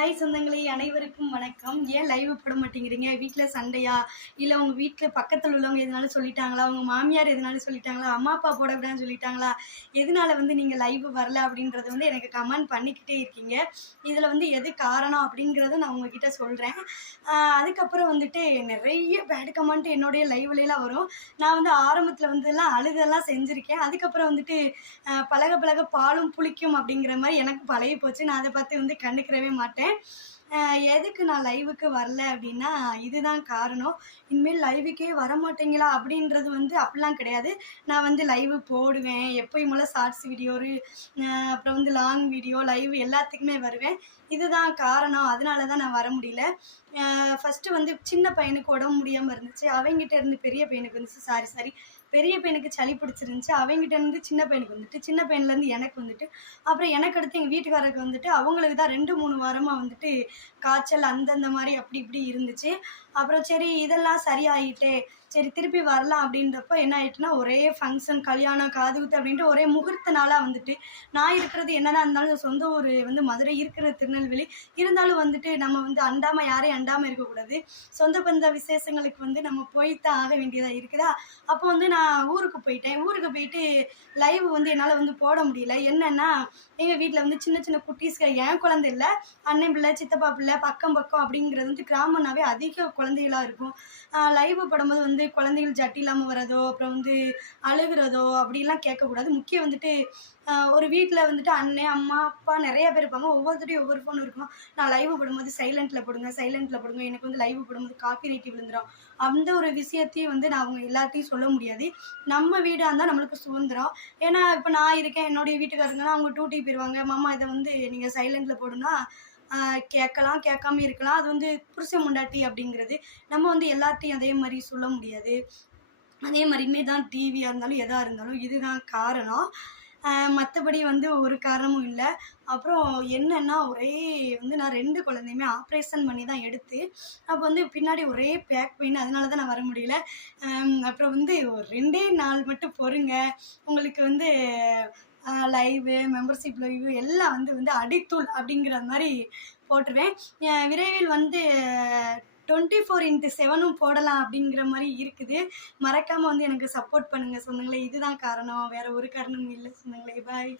Hi சொந்தங்களே, அனைவருக்கும் வணக்கம். ஏன் லைவ் போட மாட்டேங்கிறீங்க? வீட்டில் சண்டையா? இல்லை உங்கள் வீட்டில் பக்கத்தில் உள்ளவங்க எதனாலும் சொல்லிட்டாங்களா? உங்கள் மாமியார் எதனாலும் சொல்லிட்டாங்களா? அம்மா அப்பா போட விடான்னு சொல்லிட்டாங்களா? எதனால நீங்கள் லைவ் வரல அப்படின்றத எனக்கு கமெண்ட் பண்ணிக்கிட்டே இருக்கீங்க. இதில் எது காரணம் அப்படிங்கிறத நான் உங்ககிட்ட சொல்கிறேன். அதுக்கப்புறம் நிறைய பேட் கமெண்ட் என்னுடைய லைவ்லாம் வரும். நான் ஆரம்பத்தில் எல்லாம் அழுதெல்லாம் செஞ்சுருக்கேன். அதுக்கப்புறம் பழக பழக பாலும் புளிக்கும் அப்படிங்கிற மாதிரி எனக்கு பழகி போச்சு. நான் அதை பார்த்து கண்டுக்கிறவே மாட்டேன். எதுக்கு நான் லைவுக்கு வரல அப்படின்னா இதுதான் காரணம். இனிமேல் லைவுக்கே வரமாட்டீங்களா அப்படின்றது அப்படிலாம் கிடையாது. நான் லைவ் போடுவேன். எப்பயும் போல் ஷார்ட்ஸ் வீடியோ, அப்புறம் லாங் வீடியோ, லைவ் எல்லாத்துக்குமே வருவேன். இதுதான் காரணம். அதனால தான் நான் வர முடியல. ஃபஸ்ட்டு சின்ன பையனுக்கு உடம்பு முடியாமல் இருந்துச்சு. அவங்ககிட்ட இருந்து பெரிய பையனுக்கு சாரி பெரிய பையனுக்கு சளி பிடிச்சிருந்துச்சு. அவங்ககிட்ட இருந்து சின்ன பையனுக்கு சின்ன பையன்லேருந்து எனக்கு அப்புறம் எனக்கு அடுத்து எங்கள் வீட்டுக்காரருக்கு அவங்களுக்கு தான் 2-3 வாரமாக காய்ச்சல் அந்தந்த மாதிரி அப்படி இப்படி இருந்துச்சு. அப்புறம் சரி இதெல்லாம் சரியாயிட்டே, சரி திருப்பி வரலாம் அப்படின்றப்ப என்ன ஆயிட்டுன்னா, ஒரே ஃபங்க்ஷன், கல்யாணம், காது குத்து அப்படின்ட்டு ஒரே முகூர்த்த நாளாக நான் இருக்கிறது என்னதான் இருந்தாலும் சொந்த ஊர் மதுரை, இருக்கிற திருநெல்வேலி. இருந்தாலும் நம்ம அண்டாமல் யாரையும் அண்டாமல் இருக்கக்கூடாது. சொந்த பந்த விசேஷங்களுக்கு நம்ம போய்த்தான் ஆக வேண்டியதாக இருக்குதா. அப்போ நான் ஊருக்கு போயிட்டேன். ஊருக்கு போயிட்டு லைவ் என்னால் போட முடியல. என்னென்னா எங்கள் வீட்டில் சின்ன சின்ன குட்டீஸ்கள், என் குழந்தை இல்லை, அண்ணன் பிள்ளை, சித்தப்பா பிள்ளை, பக்கம் கிராமம்னாவே அதிக குழந்தைகளாக இருக்கும். லைவ் போடும்போது குழந்தைகள் ஜட்டி இல்லாமல் வரதோ, அப்புறம் அழுகிறதோ அப்படிலாம் கேட்கக்கூடாது. முக்கியம் ஒரு வீட்டில் அண்ணன், அம்மா, அப்பா நிறைய பேர் இருப்பாங்க. ஒவ்வொருத்தரையும் ஒவ்வொரு ஃபோன் இருக்கும். நான் லைவ் போடும்போது சைலண்ட்டில் போடுங்க, எனக்கு லைவ் போடும்போது காப்பி ரைட்டி விழுந்துடும். அந்த ஒரு விஷயத்தையும் நான் அவங்க எல்லாத்தையும் சொல்ல முடியாது. நம்ம வீடாக இருந்தால் நம்மளுக்கு சுதந்திரம். ஏன்னா இப்போ நான் இருக்கேன், என்னுடைய வீட்டுக்காரங்கன்னா அவங்க டூட்டி போயிடுவாங்க. மாமா இதை நீங்கள் சைலண்ட்டில் போடுனா கேட்கலாம், கேட்காம இருக்கலாம். அது புருஷன் முண்டாட்டி அப்படிங்கிறது. நம்ம எல்லாத்தையும் அதே மாதிரி சொல்ல முடியாது. அதே மாதிரியுமே தான் டிவியாக இருந்தாலும் எதாக இருந்தாலும் இதுதான் காரணம். மற்றபடி ஒரு காரணமும் இல்லை. அப்புறம் என்னென்னா ஒரே நான் 2 குழந்தையுமே ஆப்ரேஷன் பண்ணி தான் எடுத்து, அப்போ பின்னாடி ஒரே பேக் பெயின். அதனால தான் நான் வர முடியல. அப்புறம் ஒரு 2 நாள் மட்டும் பொறுங்க. உங்களுக்கு லைவு, மெம்பர்ஷிப் லைவு எல்லாம் அடித்தூள் அப்படிங்கிற மாதிரி போட்டுருவேன். விரைவில் 24x7 போடலாம் அப்படிங்கிற மாதிரி இருக்குது. மறக்காமல் எனக்கு சப்போர்ட் பண்ணுங்கள் சொந்தங்களே. இதுதான் காரணம், வேறு ஒரு காரணமும் இல்லை சொந்தங்களே. பாய்.